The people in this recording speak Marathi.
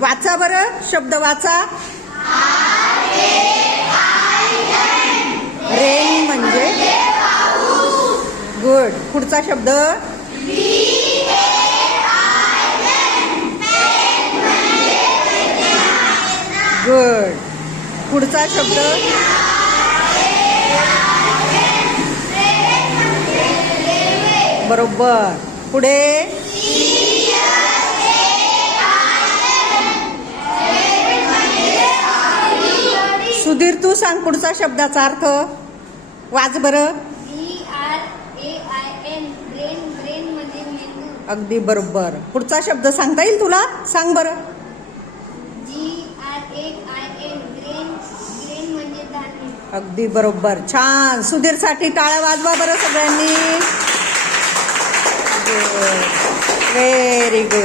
वाचा बरं, शब्द वाचा. रेन म्हणजे गुड. पुढचा शब्द गुड. पुढचा शब्द बरोबर. पुढे सुधीर, तू सांग पुढचा शब्दाचा अर्थ. वाच बरं. ब्रेन म्हणजे मेंदू. अगदी बरोबर. पुढचा शब्द सांगता येईल तुला? सांग बरं. ग्रेन म्हणजे धान्य. अगदी बरोबर. छान. सुधीर साठी टाळ्या वाजवा बरं सगळ्यांनी. Very good.